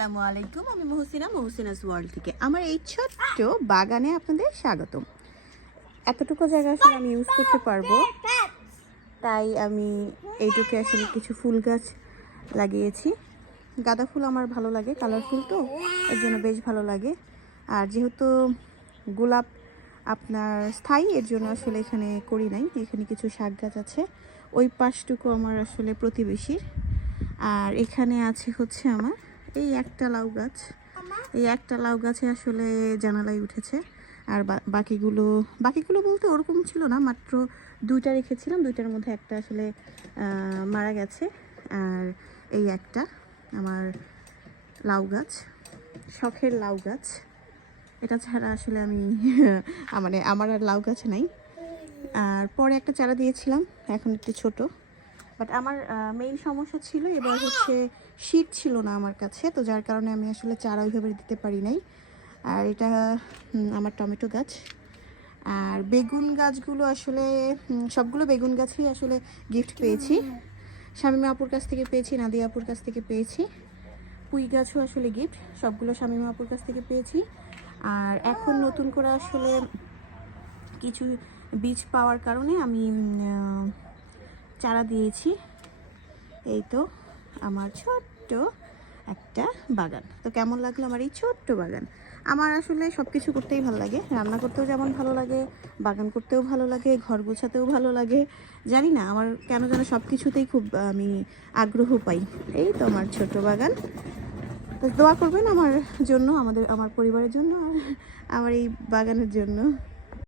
আসসালামু আলাইকুম, আমি মহসিনা, মহসিনাস ওয়ার্ল্ড থেকে। আমার এই ছোট্ট বাগানে আপনাদের স্বাগতম। এতটুকু জায়গা আসলে আমি ইউজ করতে পারব। তাই আমি এইটুকু আসলে কিছু ফুল গাছ লাগিয়েছি। গাঁদা ফুল আমার ভালো লাগে কালারফুল তো, এর জন্য বেশ ভালো লাগে। আর যেহেতু গোলাপ আপনার স্থায়ী, এর জন্য আসলে এখানে করি নাই, এখানে কিছু শাক গাছ আছে। ওই পাশটুকু আমার আসলে প্রতিবেশীর। আর এখানে আছে হচ্ছে আমার এই একটা লাউ গাছ। এই একটা লাউ গাছে আসলে জানালায় উঠেছে। আর বাকিগুলো বাকিগুলো বলতে ওরকম ছিল না, মাত্র দুইটা রেখেছিলাম, দুইটার মধ্যে একটা আসলে মারা গেছে। আর এই একটা আমার লাউ গাছ, শখের লাউ গাছ। এটা ছাড়া আসলে আমি মানে আমার আর লাউ গাছ নাই। আর পরে একটা চারা দিয়েছিলাম, এখন একটু ছোট। বাট আমার মেইন সমস্যা ছিল এবার হচ্ছে শীত ছিল না আমার কাছে, তো যার কারণে আমি আসলে চারা ওইভাবে দিতে পারি নাই। আর এটা আমার টমেটো গাছ। আর বেগুন গাছগুলো আসলে সবগুলো বেগুন গাছই আসলে গিফট পেয়েছি। শামিমা আপুর কাছ থেকে পেয়েছি, নাদিয়া আপুর কাছ থেকে পেয়েছি। পুঁই গাছও আসলে গিফট সবগুলো শামিমা আপুর কাছ থেকে পেয়েছি। আর এখন নতুন করে আসলে কিছু বীজ পাওয়ার কারণে আমি চারা দিয়েছি। এই তো আমার ছোট্ট একটা বাগান। তো কেমন লাগল আমার এই ছোট্ট বাগান? আমার আসলে সব কিছু করতেই ভালো লাগে। রান্না করতেও যেমন ভালো লাগে, বাগান করতেও ভালো লাগে, ঘর গোছাতেও ভালো লাগে। জানি না, আমার কেন যেন সব কিছুতেই খুব আমি আগ্রহ পাই। এই তো আমার ছোট বাগান। তো দোয়া করবেন আমার জন্য, আমাদের, আমার পরিবারের জন্য আর আমার এই বাগানের জন্য।